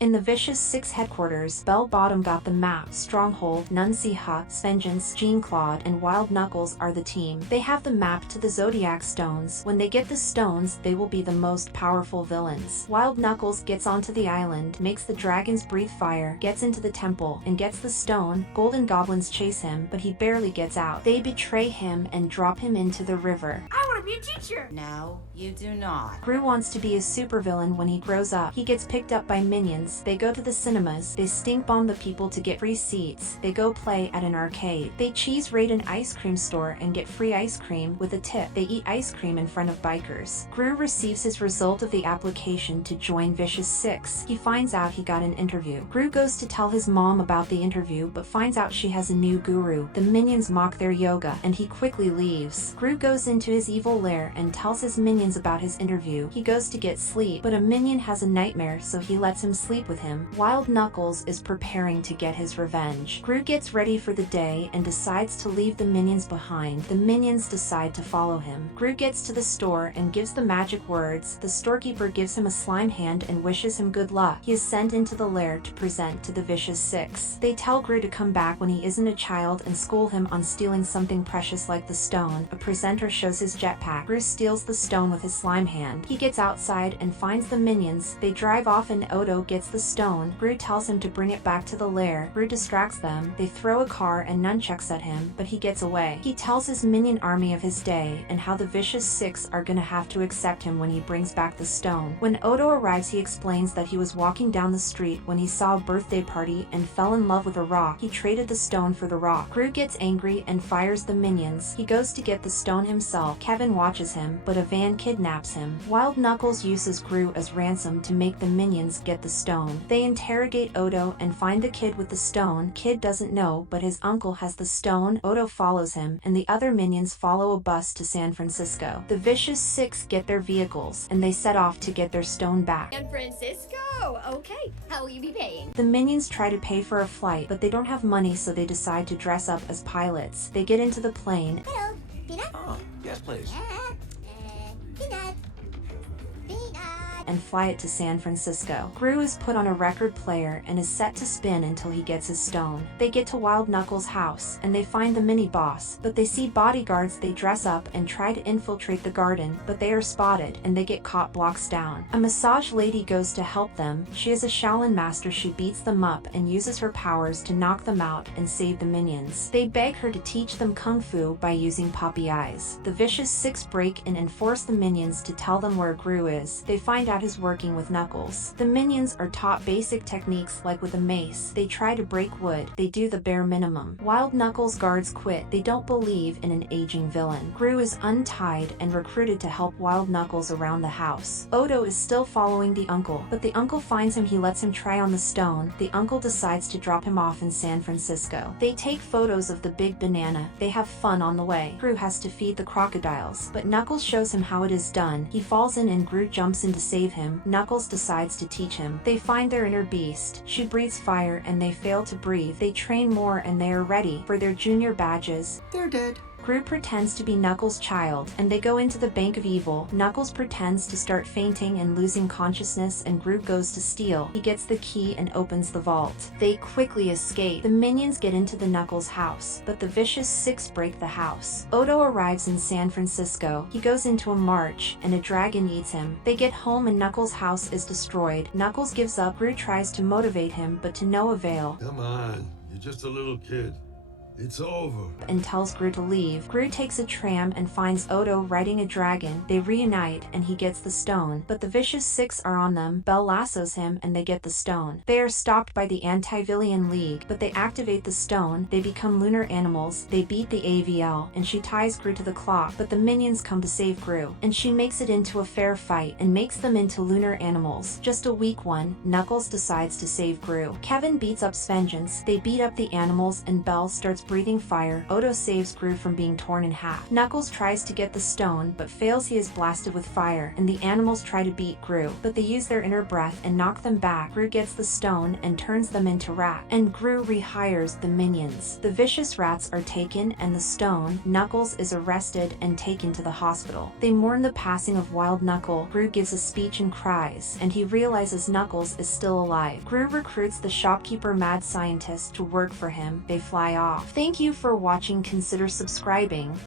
In the Vicious Six headquarters, Bell Bottom got the map, Stronghold, Nuncy Hux, Vengeance, Jean-Claude, and Wild Knuckles are the team. They have the map to the Zodiac Stones. When they get the stones, they will be the most powerful villains. Wild Knuckles gets onto the island, makes the dragons breathe fire, gets into the temple, and gets the stone. Golden goblins chase him, but he barely gets out. They betray him and drop him into the river. I want to be a teacher! No, you do not. Gru wants to be a supervillain when he grows up. He gets picked up by minions. They go to the cinemas. They stink bomb the people to get free seats. They go play at an arcade. They cheese raid an ice cream store and get free ice cream with a tip. They eat ice cream in front of bikers. Gru receives his result of the application to join Vicious Six. He finds out he got an interview. Gru goes to tell his mom about the interview but finds out she has a new guru. The minions mock their yoga and he quickly leaves. Gru goes into his evil lair and tells his minions about his interview. He goes to get sleep, but a minion has a nightmare so he lets him sleep with him. Wild Knuckles is preparing to get his revenge. Gru gets ready for the day and decides to leave the minions behind. The minions decide to follow him. Gru gets to the store and gives the magic words. The storekeeper gives him a slime hand and wishes him good luck. He is sent into the lair to present to the Vicious Six. They tell Gru to come back when he isn't a child and school him on stealing something precious like the stone. A presenter shows his jetpack. Gru steals the stone with his slime hand. He gets outside and finds the minions. They drive off and Odo gets the stone. Gru tells him to bring it back to the lair. Gru distracts them. They throw a car and nunchucks at him, but he gets away. He tells his minion army of his day and how the Vicious Six are gonna have to accept him when he brings back the stone. When Odo arrives, he explains that he was walking down the street when he saw a birthday party and fell in love with a rock. He traded the stone for the rock. Gru gets angry and fires the minions. He goes to get the stone himself. Kevin watches him, but a van kidnaps him. Wild Knuckles uses Gru as ransom to make the minions get the stone. They interrogate Odo and find the kid with the stone. Kid doesn't know, but his uncle has the stone. Odo follows him, and the other minions follow a bus to San Francisco. The Vicious Six get their vehicles, and they set off to get their stone back. San Francisco! Okay, how will you be paying? The minions try to pay for a flight, but they don't have money, so they decide to dress up as pilots. They get into the plane. Hello, peanut? Oh, yes, please. Peanut. And fly it to San Francisco. Gru is put on a record player and is set to spin until he gets his stone. They get to Wild Knuckles' house and they find the mini boss, but they see bodyguards. They dress up and try to infiltrate the garden, but they are spotted and they get caught blocks down. A massage lady goes to help them. She is a Shaolin master. She beats them up and uses her powers to knock them out and save the minions. They beg her to teach them kung fu by using poppy eyes. The Vicious Six break in and force the minions to tell them where Gru is. They find out is working with Knuckles. The minions are taught basic techniques like with a mace. They try to break wood. They do the bare minimum. Wild Knuckles guards quit. They don't believe in an aging villain. Gru is untied and recruited to help Wild Knuckles around the house. Odo is still following the uncle, but the uncle finds him. He lets him try on the stone. The uncle decides to drop him off in San Francisco. They take photos of the big banana. They have fun on the way. Gru has to feed the crocodiles, but Knuckles shows him how it is done. He falls in and Gru jumps in to save him. Knuckles decides to teach him. They find their inner beast. She breathes fire and they fail to breathe. They train more and they are ready for their junior badges. They're dead. Gru pretends to be Knuckles' child, and they go into the Bank of Evil. Knuckles pretends to start fainting and losing consciousness, and Gru goes to steal. He gets the key and opens the vault. They quickly escape. The minions get into the Knuckles house, but the Vicious Six break the house. Odo arrives in San Francisco. He goes into a march, and a dragon eats him. They get home and Knuckles' house is destroyed. Knuckles gives up. Gru tries to motivate him, but to no avail. Come on, you're just a little kid. It's over. And tells Gru to leave. Gru takes a tram and finds Odo riding a dragon. They reunite and he gets the stone, but the Vicious Six are on them. Bell lassos him and they get the stone. They are stopped by the Anti-Villian League, but they activate the stone. They become lunar animals. They beat the AVL and she ties Gru to the clock, but the minions come to save Gru and she makes it into a fair fight and makes them into lunar animals. Just a weak one. Knuckles decides to save Gru. Kevin beats up Vengeance. They beat up the animals and Bell starts breathing fire, Odo saves Gru from being torn in half. Knuckles tries to get the stone, but fails. He is blasted with fire, and the animals try to beat Gru, but they use their inner breath and knock them back. Gru gets the stone and turns them into rats, and Gru rehires the minions. The vicious rats are taken, and the stone, Knuckles, is arrested and taken to the hospital. They mourn the passing of Wild Knuckle. Gru gives a speech and cries, and he realizes Knuckles is still alive. Gru recruits the shopkeeper mad scientist to work for him. They fly off. Thank you for watching. Consider subscribing.